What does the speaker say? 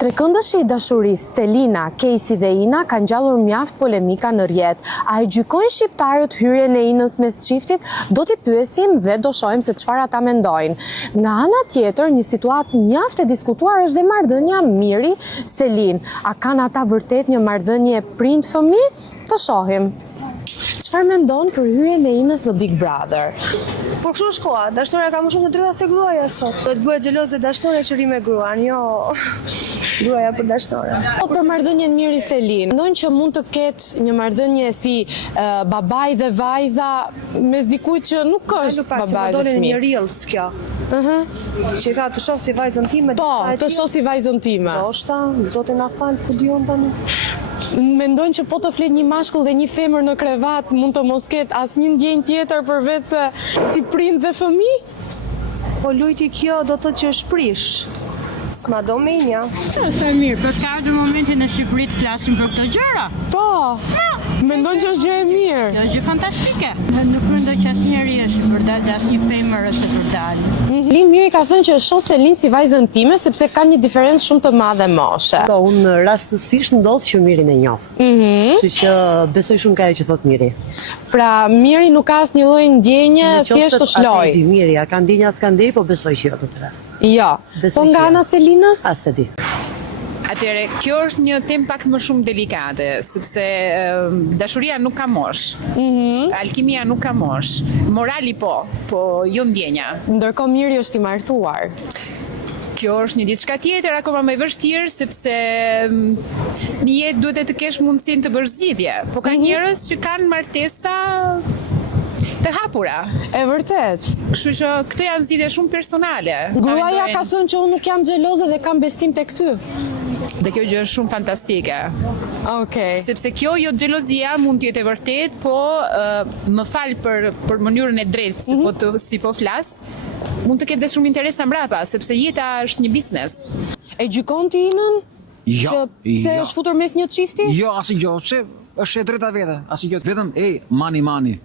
Trekëndëshi i dashurisë Stelina, Casey dhe Ina kanë ngjallur mjaft polemika në rrjet. A e gjykojnë shqiptarët hyrjen e Inës mes çiftit? Do t'i pyesim dhe do shohim se çfarë ata mendojnë. Nga ana tjetër, një situatë mjaft e diskutuar është dhe marrëdhënia Miri Selin. A kanë ata vërtet një marrëdhënie prind-fëmijë? Të shohim. Çfarë mendon për hyrjen e Inës në Big Brother? Po kështu është koha, dashnoria ka më shumë të drejta se gruaja sot. Do të bëhet xheloze dashnoria që rri me gruan, jo gruaja për dashnoria. Po për marrëdhënien Miri Selin, mendojnë që mund të ketë një marrëdhënie si babai dhe vajza mes dikujt që nuk është babai dhe dolën fëmijë. një reels kjo. Që ka të shoh si vajzën time, Po, të shoh si vajzën time. Ndoshta, zoti na fal, ku diun tani. Mendojnë që po të flet një mashkull dhe një femër në krevat mund të mos ketë asnjë ndjenjë tjetër përveç se si prind dhe fëmijë? Po lujti kjo do të thotë që është prish. S'ma do menja. Është mirë, për ka ardhur momenti në Shqipëri të flasim për këto gjëra. Po, mendojnë që është gjë e mirë. Kjo është gjë fantastike. Nuk mendoj që asnjëri është për dalë dhe asnjë femër është për dalë. Lin Miri ka thënë që shoh Selin si vajzën time sepse ka një diferencë shumë të madhe moshe. Po, unë rastësisht ndodh që Mirin e njoh. Kështu që besoj shumë ka ajo që thot Miri. Pra, Miri nuk ka asnjë lloj ndjenje, thjesht është lojë. Di Miri, a ka ndjenja s'ka ndjenjë, po besoj që jo të të rast. Jo. Po nga ana Selinës? As e di. Atëre, kjo është një temë pak më shumë delikate, sepse dashuria nuk ka mosh, alkimia nuk ka mosh, morali po jo ndjenja. Ndërkohë Miri është i martuar. Kjo është një diçka tjetër, akoma më e vështirë, sepse në jetë duhet të kesh mundësinë të bësh zgjidhje, po ka njerëz që kanë martesa të hapura. E vërtet. Kështu që këto janë zgjidhje shumë personale. Gruaja ka thënë që unë nuk jam xheloze dhe kam besim tek ty. Dhe kjo gjë është shumë fantastike. Okej. Sepse kjo jo xhelozia mund të jetë e vërtet, po më fal për mënyrën e drejtë si po flas. Mund të ketë dhe shumë interesa mbrapa, sepse jeta është një biznes. E gjykon ti Inën? Jo. Që pse është futur mes një çifti? Jo, asnjë gjë, se është e drejta vete. Asnjë gjë, vetëm money.